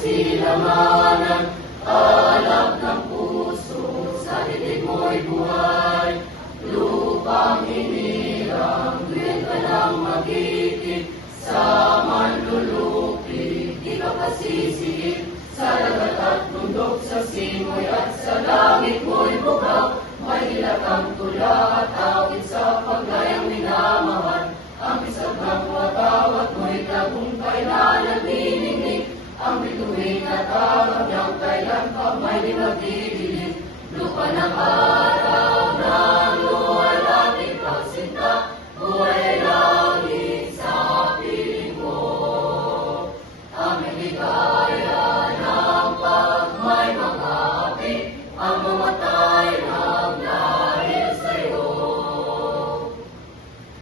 kasilaman, alab ng puso, sa titig mo'y buhay. Lupang hinirang, tuwid ka ng magiging, sa manlulupi, di ka pasisiit. Sa dagat at bundok, sa simoy at sa langit mo'y bubag, may ilakang tula at awit sa paglayang minamahal. Ang isang ng watawat mo'y tagumpay na nagniningning, ang bituin at arap niyang kailan pa may di magdidilim. Lupa ng